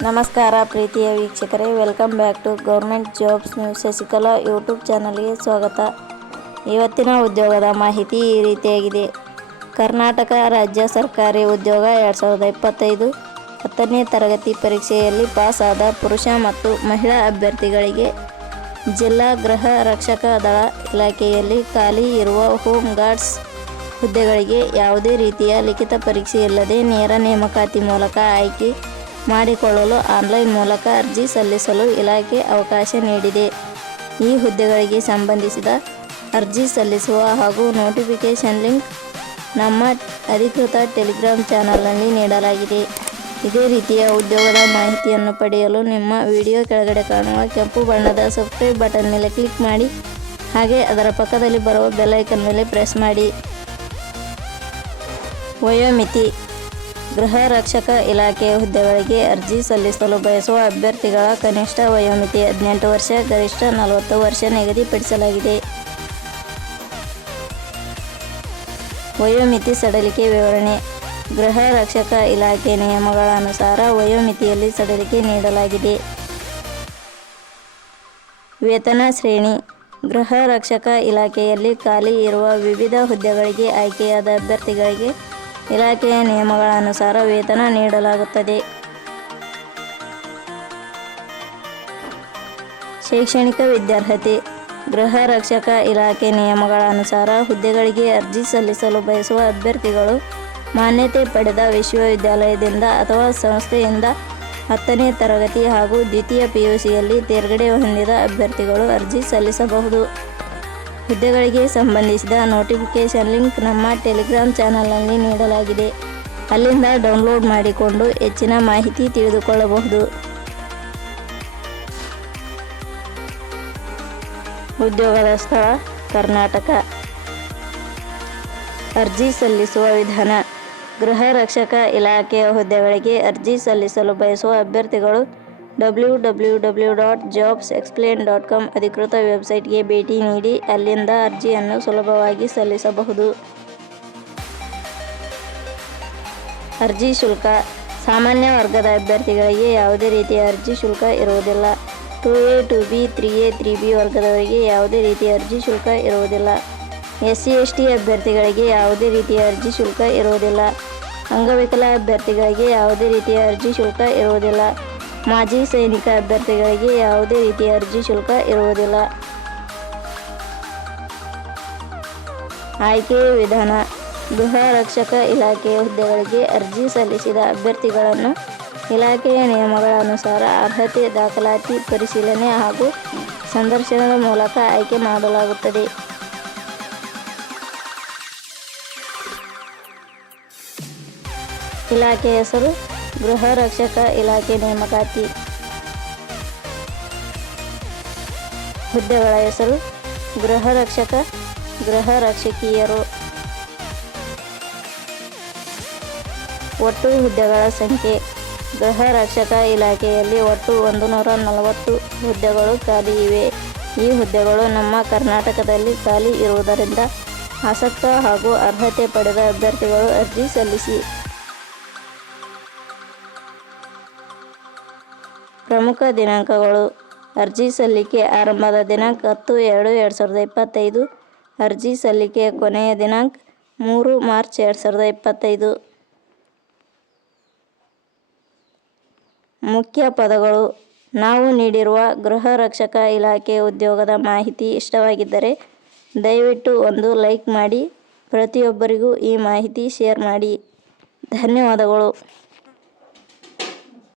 ನಮಸ್ಕಾರ ಪ್ರೀತಿಯ ವೀಕ್ಷಕರೇ, welcome back to government jobs news Shashikala YouTube ಚಾನಲ್ಗೆ ಸ್ವಾಗತ. ಇವತ್ತಿನ ಉದ್ಯೋಗದ ಮಾಹಿತಿ ಈ ರೀತಿಯಾಗಿದೆ. ಕರ್ನಾಟಕ ರಾಜ್ಯ ಸರ್ಕಾರಿ ಉದ್ಯೋಗ 2025 10ನೇ ತರಗತಿ ಪರೀಕ್ಷೆಯಲ್ಲಿ ಪಾಸ್ ಆದ ಪುರುಷ ಮತ್ತು ಮಹಿಳಾ ಅಭ್ಯರ್ಥಿಗಳಿಗೆ ಜಿಲ್ಲಾ ಗೃಹ ರಕ್ಷಕ ದಳ ಇಲಾಖೆಯಲ್ಲಿ ಖಾಲಿ ಇರುವ ಹೋಮ್ ಗಾರ್ಡ್ಸ್ ಹುದ್ದೆಗಳಿಗೆ ಯಾವುದೇ ರೀತಿಯ ಲಿಖಿತ ಪರೀಕ್ಷೆ ಇಲ್ಲದೆ ನೇರ ನೇಮಕಾತಿ ಮೂಲಕ ಆಯ್ಕೆ ಮಾಡಿಕೊಳ್ಳಲು ಆನ್ಲೈನ್ ಮೂಲಕ ಅರ್ಜಿ ಸಲ್ಲಿಸಲು ಇಲಾಖೆ ಅವಕಾಶ ನೀಡಿದೆ. ಈ ಹುದ್ದೆಗಳಿಗೆ ಸಂಬಂಧಿಸಿದ ಅರ್ಜಿ ಸಲ್ಲಿಸುವ ಹಾಗೂ ನೋಟಿಫಿಕೇಷನ್ ಲಿಂಕ್ ನಮ್ಮ ಅಧಿಕೃತ ಟೆಲಿಗ್ರಾಮ್ ಚಾನಲ್ನಲ್ಲಿ ನೀಡಲಾಗಿದೆ. ಇದೇ ರೀತಿಯ ಉದ್ಯೋಗದ ಮಾಹಿತಿಯನ್ನು ಪಡೆಯಲು ನಿಮ್ಮ ವಿಡಿಯೋ ಕೆಳಗಡೆ ಕಾಣುವ ಕೆಂಪು ಬಣ್ಣದ ಸಬ್ಸ್ಕ್ರೈಬ್ ಬಟನ್ ಮೇಲೆ ಕ್ಲಿಕ್ ಮಾಡಿ, ಹಾಗೆ ಅದರ ಪಕ್ಕದಲ್ಲಿ ಬರುವ ಬೆಲ್ ಐಕನ್ ಮೇಲೆ ಪ್ರೆಸ್ ಮಾಡಿ. ವಯೋಮಿತಿ: ಗೃಹ ರಕ್ಷಕ ಇಲಾಖೆಯ ಹುದ್ದೆಗಳಿಗೆ ಅರ್ಜಿ ಸಲ್ಲಿಸಲು ಬಯಸುವ ಅಭ್ಯರ್ಥಿಗಳ ಕನಿಷ್ಠ ವಯೋಮಿತಿ 18 ವರ್ಷ, ಗರಿಷ್ಠ 40 ವರ್ಷ ನಿಗದಿಪಡಿಸಲಾಗಿದೆ. ವಯೋಮಿತಿ ಸಡಿಲಿಕೆ ವಿವರಣೆ: ಗೃಹ ರಕ್ಷಕ ಇಲಾಖೆ ನಿಯಮಗಳ ಅನುಸಾರ ವಯೋಮಿತಿಯಲ್ಲಿ ಸಡಿಲಿಕೆ ನೀಡಲಾಗಿದೆ. ವೇತನ ಶ್ರೇಣಿ: ಗೃಹ ರಕ್ಷಕ ಇಲಾಖೆಯಲ್ಲಿ ಖಾಲಿ ಇರುವ ವಿವಿಧ ಹುದ್ದೆಗಳಿಗೆ ಆಯ್ಕೆಯಾದ ಅಭ್ಯರ್ಥಿಗಳಿಗೆ ಇಲಾಖೆಯ ನಿಯಮಗಳ ಅನುಸಾರ ವೇತನ ನೀಡಲಾಗುತ್ತದೆ. ಶೈಕ್ಷಣಿಕ ವಿದ್ಯಾರ್ಹತೆ: ಗೃಹ ರಕ್ಷಕ ಇಲಾಖೆ ನಿಯಮಗಳ ಅನುಸಾರ ಹುದ್ದೆಗಳಿಗೆ ಅರ್ಜಿ ಸಲ್ಲಿಸಲು ಬಯಸುವ ಅಭ್ಯರ್ಥಿಗಳು ಮಾನ್ಯತೆ ಪಡೆದ ವಿಶ್ವವಿದ್ಯಾಲಯದಿಂದ ಅಥವಾ ಸಂಸ್ಥೆಯಿಂದ 10ನೇ ತರಗತಿ ಹಾಗೂ ದ್ವಿತೀಯ PUCಯಲ್ಲಿ ತೇರ್ಗಡೆ ಹೊಂದಿದ ಅಭ್ಯರ್ಥಿಗಳು ಅರ್ಜಿ ಸಲ್ಲಿಸಬಹುದು. ಹುದ್ದೆಗಳಿಗೆ ಸಂಬಂಧಿಸಿದ ನೋಟಿಫಿಕೇಷನ್ ಲಿಂಕ್ ನಮ್ಮ ಟೆಲಿಗ್ರಾಮ್ ಚಾನಲ್ನಲ್ಲಿ ನೀಡಲಾಗಿದೆ. ಅಲ್ಲಿಂದ ಡೌನ್ಲೋಡ್ ಮಾಡಿಕೊಂಡು ಹೆಚ್ಚಿನ ಮಾಹಿತಿ ತಿಳಿದುಕೊಳ್ಳಬಹುದು. ಉದ್ಯೋಗದ ಸ್ಥಳ: ಕರ್ನಾಟಕ. ಅರ್ಜಿ ಸಲ್ಲಿಸುವ ವಿಧಾನ: ಗೃಹ ರಕ್ಷಕ ಇಲಾಖೆಯ ಹುದ್ದೆಗಳಿಗೆ ಅರ್ಜಿ ಸಲ್ಲಿಸಲು ಬಯಸುವ ಅಭ್ಯರ್ಥಿಗಳು www.jobsexplain.com ಅಧಿಕೃತ ವೆಬ್ಸೈಟ್ಗೆ ಭೇಟಿ ನೀಡಿ ಅಲ್ಲಿಂದ ಅರ್ಜಿಯನ್ನು ಸುಲಭವಾಗಿ ಸಲ್ಲಿಸಬಹುದು. ಅರ್ಜಿ ಶುಲ್ಕ: ಸಾಮಾನ್ಯ ವರ್ಗದ ಅಭ್ಯರ್ಥಿಗಳಿಗೆ ಯಾವುದೇ ರೀತಿಯ ಅರ್ಜಿ ಶುಲ್ಕ ಇರುವುದಿಲ್ಲ. 2A, 2B, 3A, 3B ವರ್ಗದವರಿಗೆ ಯಾವುದೇ ರೀತಿಯ ಅರ್ಜಿ ಶುಲ್ಕ ಇರುವುದಿಲ್ಲ. SC/ST ಅಭ್ಯರ್ಥಿಗಳಿಗೆ ಯಾವುದೇ ರೀತಿಯ ಅರ್ಜಿ ಶುಲ್ಕ ಇರುವುದಿಲ್ಲ. ಅಂಗವಿಕಲ ಅಭ್ಯರ್ಥಿಗಳಿಗೆ ಯಾವುದೇ ರೀತಿಯ ಅರ್ಜಿ ಶುಲ್ಕ ಇರುವುದಿಲ್ಲ. ಮಾಜಿ ಸೈನಿಕ ಅಭ್ಯರ್ಥಿಗಳಿಗೆ ಯಾವುದೇ ರೀತಿಯ ಅರ್ಜಿ ಶುಲ್ಕ ಇರುವುದಿಲ್ಲ. ಆಯ್ಕೆಯ ವಿಧಾನ: ಗೃಹ ರಕ್ಷಕ ಇಲಾಖೆಯ ಹುದ್ದೆಗಳಿಗೆ ಅರ್ಜಿ ಸಲ್ಲಿಸಿದ ಅಭ್ಯರ್ಥಿಗಳನ್ನು ಇಲಾಖೆಯ ನಿಯಮಗಳ ಅನುಸಾರ ಅರ್ಹತೆ, ದಾಖಲಾತಿ ಪರಿಶೀಲನೆ ಹಾಗೂ ಸಂದರ್ಶನದ ಮೂಲಕ ಆಯ್ಕೆ ಮಾಡಲಾಗುತ್ತದೆ. ಇಲಾಖೆ ಹೆಸರು: ಗೃಹ ರಕ್ಷಕ ಇಲಾಖೆ ನೇಮಕಾತಿ. ಹುದ್ದೆಗಳ ಹೆಸರು: ಗೃಹ ರಕ್ಷಕ, ಗೃಹ ರಕ್ಷಕಿಯರು. ಒಟ್ಟು ಹುದ್ದೆಗಳ ಸಂಖ್ಯೆ: ಗೃಹ ರಕ್ಷಕ ಇಲಾಖೆಯಲ್ಲಿ ಒಟ್ಟು 140 ಹುದ್ದೆಗಳು ಖಾಲಿ ಇವೆ. ಈ ಹುದ್ದೆಗಳು ನಮ್ಮ ಕರ್ನಾಟಕದಲ್ಲಿ ಖಾಲಿ ಇರುವುದರಿಂದ ಆಸಕ್ತ ಹಾಗೂ ಅರ್ಹತೆ ಪಡೆದ ಅಭ್ಯರ್ಥಿಗಳು ಅರ್ಜಿ ಸಲ್ಲಿಸಿ. ಪ್ರಮುಖ ದಿನಾಂಕಗಳು: ಅರ್ಜಿ ಸಲ್ಲಿಕೆ ಆರಂಭದ ದಿನಾಂಕ 10/2/2025. ಅರ್ಜಿ ಸಲ್ಲಿಕೆಯ ಕೊನೆಯ ದಿನಾಂಕ 3 ಮಾರ್ಚ್ 2025. ಮುಖ್ಯ ಪದಗಳು: ನಾವು ನೀಡಿರುವ ಗೃಹ ರಕ್ಷಕ ಇಲಾಖೆ ಉದ್ಯೋಗದ ಮಾಹಿತಿ ಇಷ್ಟವಾಗಿದ್ದರೆ ದಯವಿಟ್ಟು ಒಂದು ಲೈಕ್ ಮಾಡಿ, ಪ್ರತಿಯೊಬ್ಬರಿಗೂ ಈ ಮಾಹಿತಿ ಶೇರ್ ಮಾಡಿ. ಧನ್ಯವಾದಗಳು.